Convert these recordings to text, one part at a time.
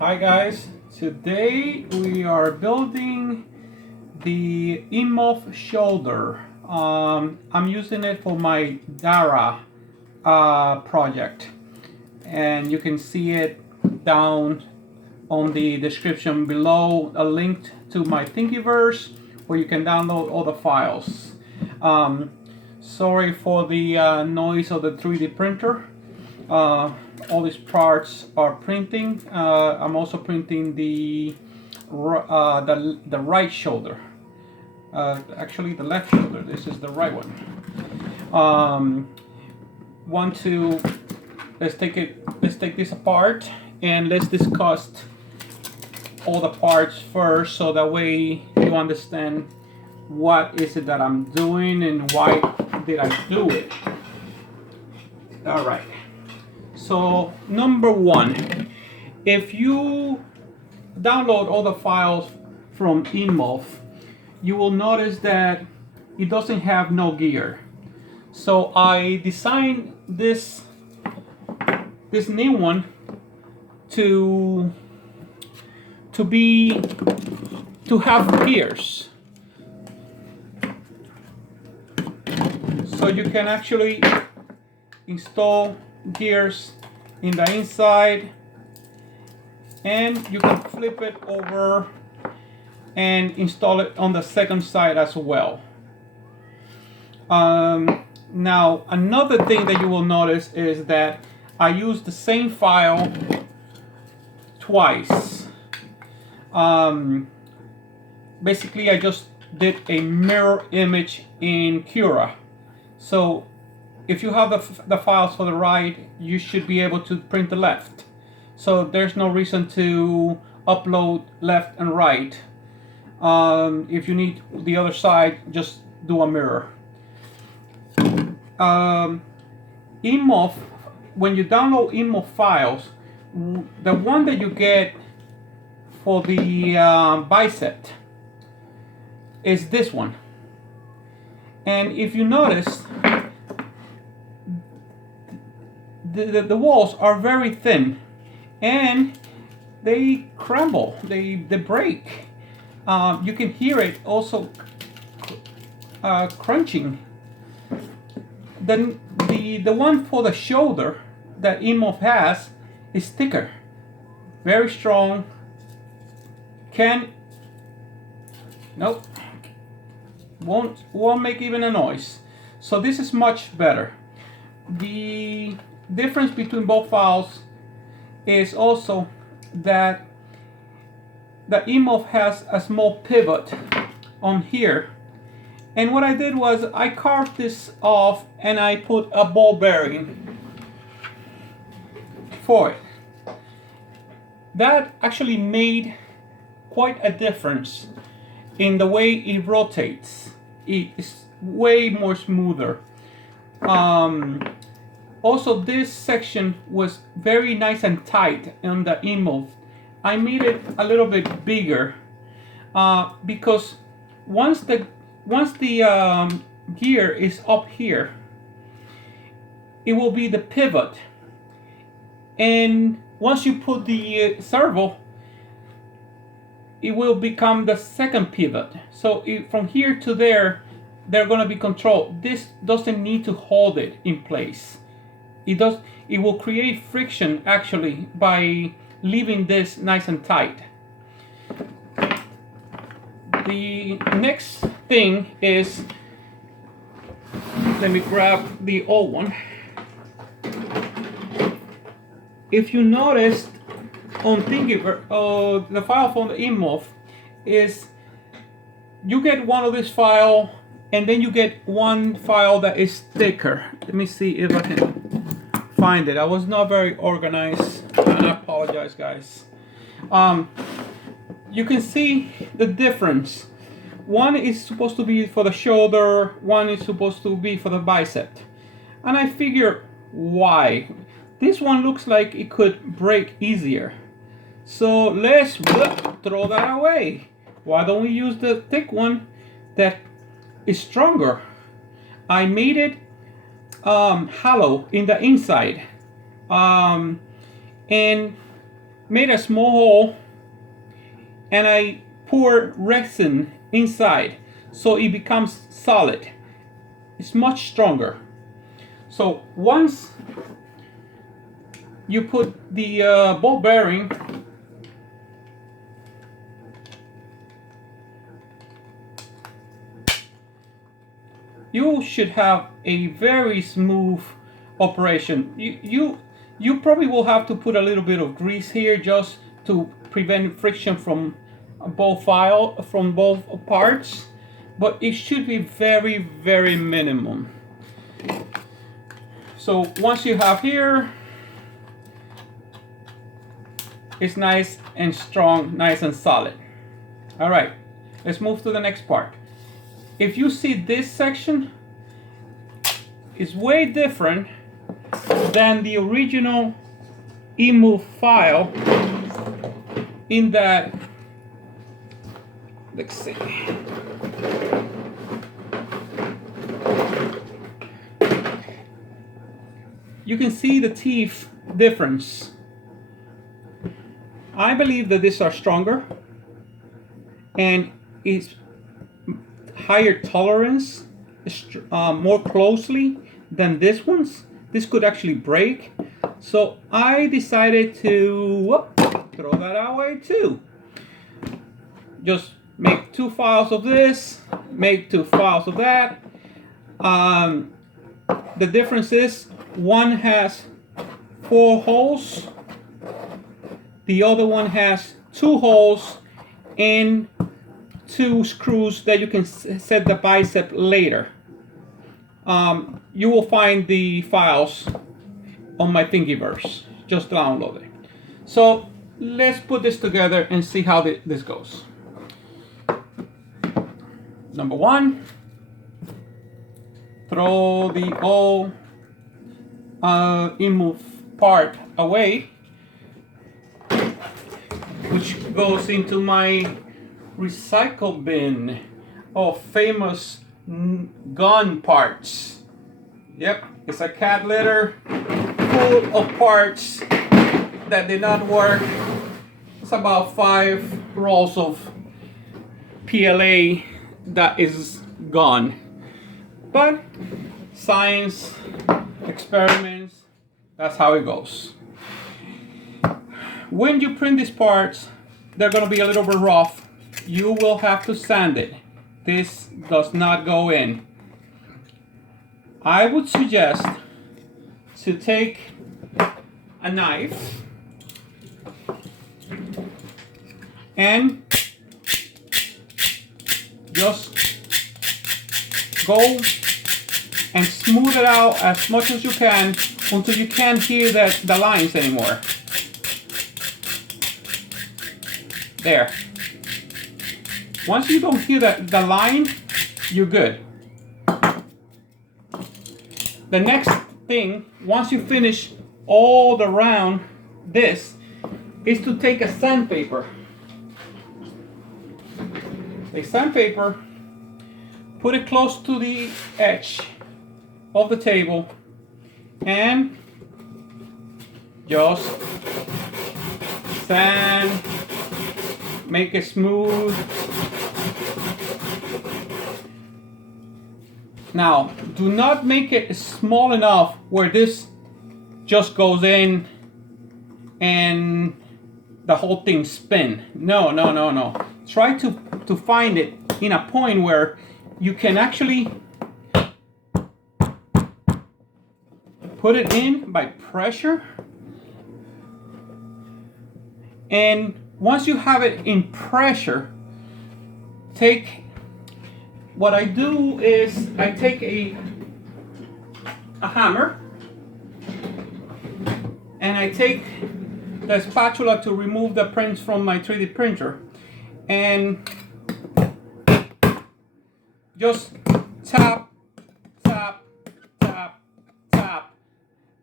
Hi guys, today we are building the InMoov shoulder. I'm using it for my DARA project, and you can see it down on the description below, a link to my Thingiverse where you can download all the files. Um, Sorry for the noise of the 3D printer. All these parts are printing. I'm also printing the right shoulder. Actually, the left shoulder. This is the right one. Want to let's take this apart and let's discuss all the parts first, so that way you understand what is it that I'm doing and why did I do it. All right. So number one, if you download all the files from InMoov, you will notice that it doesn't have no gear. So I designed this new one to have gears. So you can actually install gears in the inside, and you can flip it over and install it on the second side as well. Now another thing that you will notice is that I used the same file twice. Basically I just did a mirror image in Cura. So if you have the files for the right, you should be able to print the left. So there's no reason to upload left and right. If you need the other side, just do a mirror. InMoov, when you download InMoov files, the one that you get for the bicep is this one. And if you notice, the walls are very thin and they crumble, they break. You can hear it also crunching. Then the one for the shoulder that InMoov has is thicker, very strong. Won't make even a noise. So this is much better. The difference between both files is also that the InMoov has a small pivot on here, and what I did was I carved this off and I put a ball bearing for it. That actually made quite a difference in the way it rotates. It's way more smoother. Also, this section was very nice and tight on the InMoov. I made it a little bit bigger because once the gear is up here, it will be the pivot, and once you put the servo, it will become the second pivot. So from here to there, they're going to be controlled. This doesn't need to hold it in place. It will create friction actually by leaving this nice and tight. The next thing is, let me grab the old one. If you noticed on Thingiverse, the file from the InMoov is, you get one of this file and then you get one file that is thicker. Let me see if I can find it. I was not very organized. I apologize, guys. You can see the difference. One is supposed to be for the shoulder, one is supposed to be for the bicep. And I figure, why? This one looks like it could break easier. So let's throw that away. Why don't we use the thick one that is stronger? I made it hollow in the inside. And made a small hole and I pour resin inside so it becomes solid. It's much stronger. So once you put the ball bearing you should have a very smooth operation. You probably will have to put a little bit of grease here just to prevent friction from both parts, but it should be very, very minimum. So once you have here, it's nice and strong, nice and solid. All right, let's move to the next part. If you see this section is way different than the original InMoov file in that, let's see. You can see the teeth difference. I believe that these are stronger and it's higher tolerance, more closely than this one's. This could actually break. So I decided to throw that away too. Just make 2 files of this, make 2 files of that. The difference is one has 4 holes, the other one has 2 holes and 2 screws that you can set the bicep later. You will find the files on my Thingiverse. Just download it. So let's put this together and see how this goes. Number 1, throw the old InMoov part away, which goes into my recycle bin of famous gun parts. Yep, it's a cat litter full of parts that did not work. It's about 5 rolls of PLA that is gone. But science, experiments, that's how it goes. When you print these parts, they're going to be a little bit rough. You will have to sand it. This does not go in. I would suggest to take a knife and just go and smooth it out as much as you can until you can't hear the lines anymore. There. Once you don't hear the line, you're good. The next thing, once you finish all around this, is to take a sandpaper. A sandpaper, put it close to the edge of the table, and just sand, make it smooth. Now, do not make it small enough where this just goes in and the whole thing spin. No, no, no, no. Try to find it in a point where you can actually put it in by pressure. And once you have it in pressure, what I do is I take a hammer and I take the spatula to remove the prints from my 3D printer and just tap, tap, tap, tap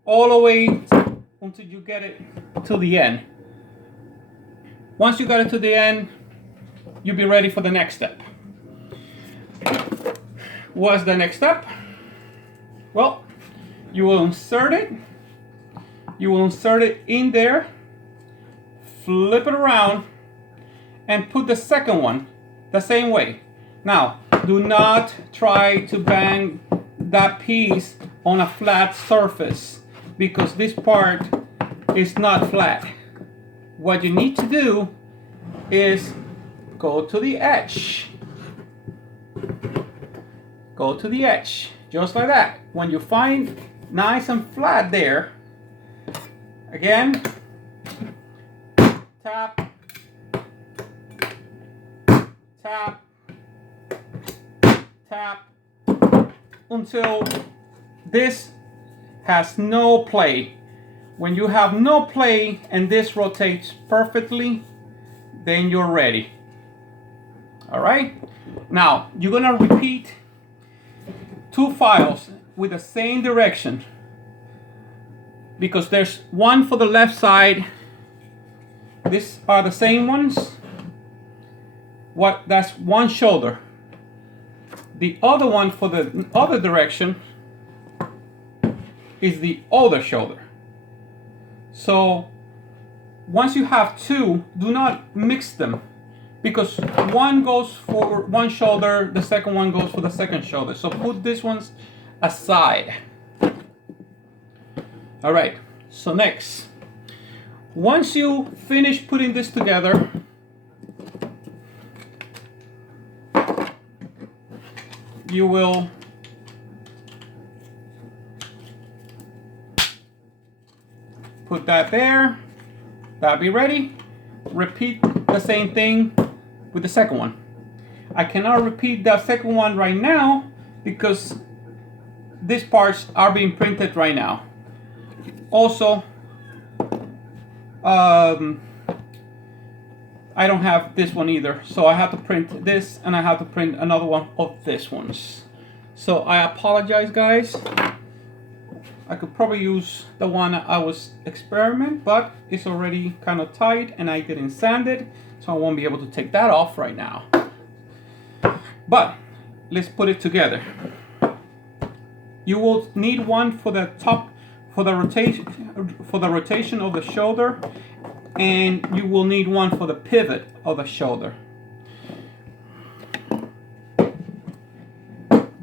all the way until you get it to the end. Once you got it to the end, you'll be ready for the next step. What's the next step? Well, you will insert it. You will insert it in there, flip it around and put the second one the same way. Now, do not try to bang that piece on a flat surface because this part is not flat. What you need to do is go to the edge. Go to the edge, just like that. When you find nice and flat there, again, tap, tap, tap, until this has no play. When you have no play and this rotates perfectly, then you're ready. All right? Now, you're gonna repeat 2 files with the same direction because there's one for the left side. These are the same ones. That's one shoulder. The other one for the other direction is the other shoulder. So once you have 2, do not mix them because one goes for one shoulder, the second one goes for the second shoulder. So put these ones aside. All right, so next, once you finish putting this together, you will put that there. That'll be ready. Repeat the same thing with the second one. I cannot repeat the second one right now because these parts are being printed right now. Also, I don't have this one either, so I have to print this and I have to print another one of this ones. So I apologize, guys. I could probably use the one I was experimenting, but it's already kind of tight and I didn't sand it, so I won't be able to take that off right now. But let's put it together. You will need one for the top, for the rotation of the shoulder, and you will need one for the pivot of the shoulder.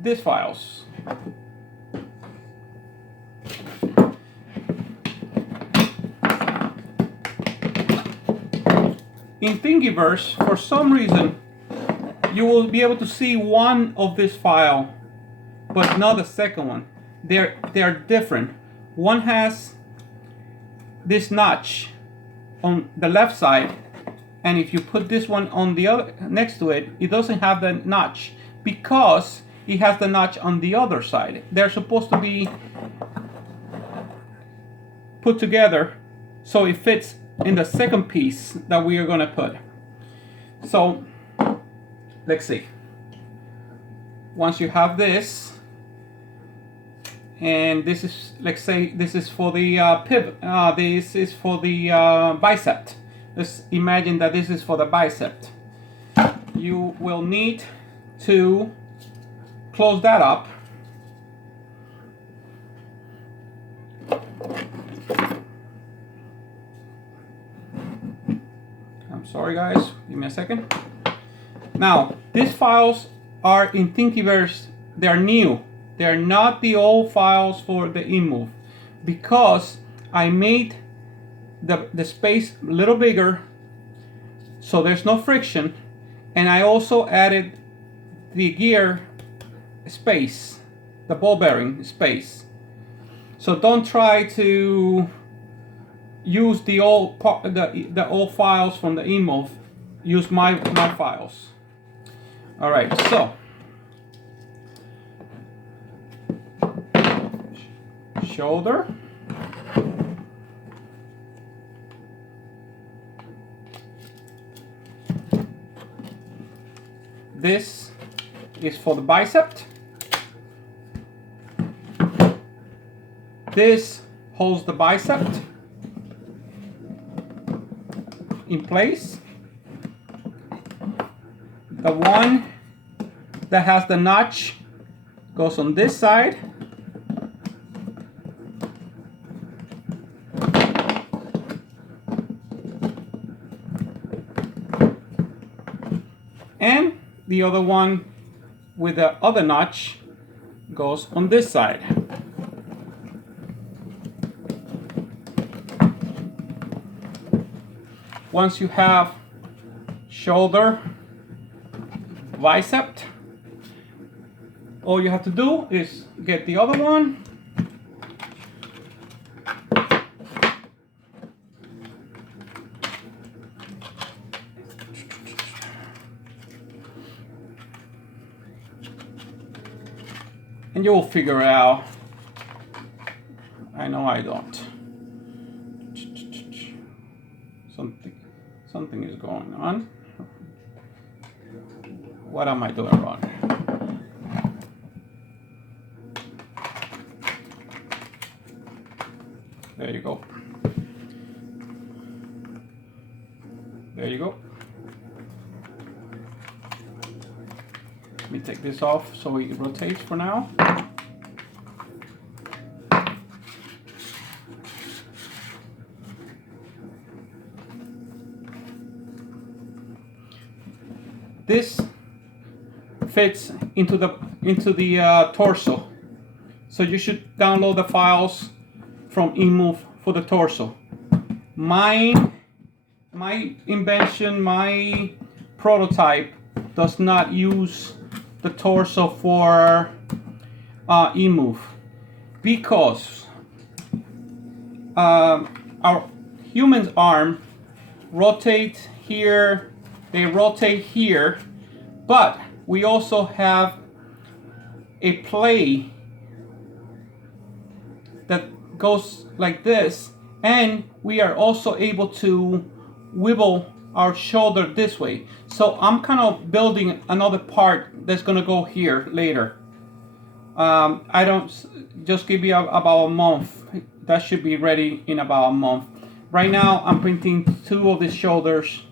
These files. In Thingiverse, for some reason, you will be able to see one of this file, but not the second one. They are different. One has this notch on the left side, and if you put this one on the other next to it, it doesn't have the notch because it has the notch on the other side. They're supposed to be put together so it fits in the second piece that we are going to put. So let's see. Once you have this, and this is, let's say this is for the pivot, this is for the bicep. Let's imagine that this is for the bicep. You will need to close that up. I'm sorry, guys, give me a second. Now, these files are in Thingiverse. They're new. They're not the old files for the InMoov because I made the space a little bigger so there's no friction, and I also added the gear space, the ball bearing space. So don't try to use the old the old files from the InMoov. Use my files. All right, so shoulder, this is for the bicep. This holds the bicep in place. The one that has the notch goes on this side. and the other one with the other notch goes on this side. Once you have shoulder, bicep, all you have to do is get the other one, and you will figure it out. I know I don't. Something is going on. What am I doing wrong? There you go. There you go. Let me take this off so it rotates for now. This fits into the torso, so you should download the files from InMoov for the torso. My invention, my prototype does not use the torso for InMoov because our human's arm rotates here. They rotate here, but we also have a play that goes like this, and we are also able to wibble our shoulder this way. So I'm kind of building another part that's gonna go here later. I don't just give you about a month. That should be ready in about a month. Right now I'm printing 2 of these shoulders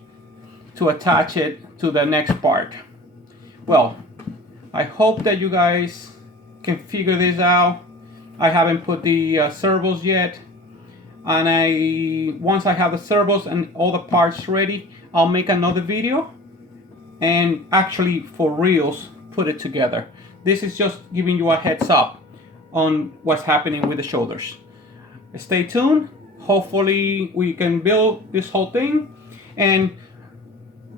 to attach it to the next part. Well, I hope that you guys can figure this out. I haven't put the servos yet, and once I have the servos and all the parts ready, I'll make another video and actually for reals put it together. This is just giving you a heads up on what's happening with the shoulders. Stay tuned. Hopefully we can build this whole thing, and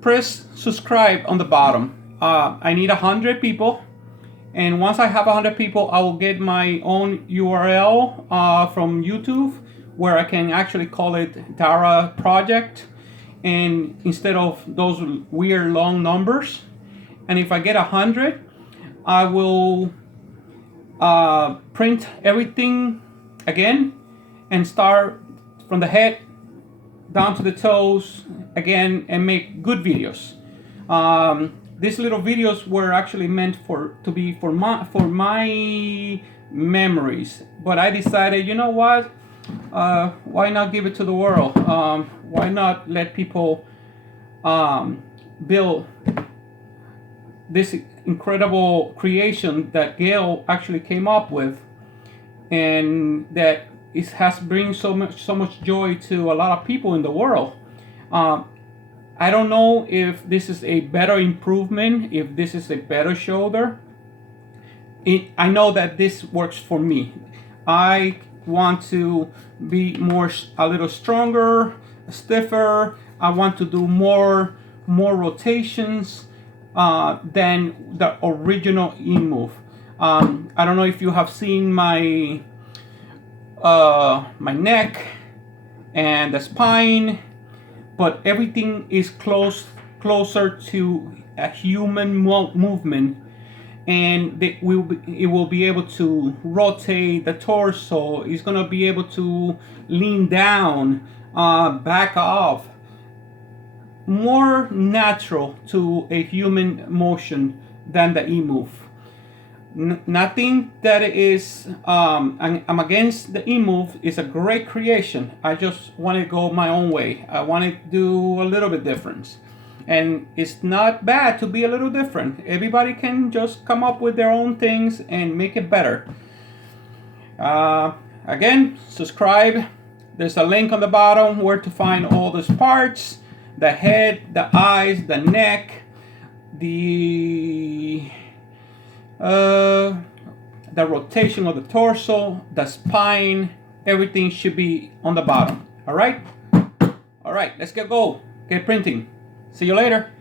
press subscribe on the bottom. I need 100 people, and once I have 100 people, I will get my own URL from YouTube where I can actually call it DARA project, and instead of those weird long numbers. And if I get 100, I will print everything again and start from the head down to the toes again and make good videos. These little videos were actually meant to be for my memories, but I decided, you know what, why not give it to the world? Why not let people build this incredible creation that Gail actually came up with, and that it has bring so much joy to a lot of people in the world. I don't know if this is a better improvement, if this is a better shoulder. I know that this works for me. I want to be a little stronger, stiffer. I want to do more rotations than the original InMoov. I don't know if you have seen my neck and the spine, but everything is closer to a human movement, and it will be able to rotate the torso. It's gonna be able to lean down, back off, more natural to a human motion than the InMoov. Nothing that is I'm against the InMoov. It's a great creation. I just want to go my own way. I want to do a little bit different, and it's not bad to be a little different. Everybody can just come up with their own things and make it better. Again, subscribe. There's a link on the bottom where to find all those parts: the head, the eyes, the neck, the rotation of the torso, the spine, everything should be on the bottom. All right, let's get printing. See you later.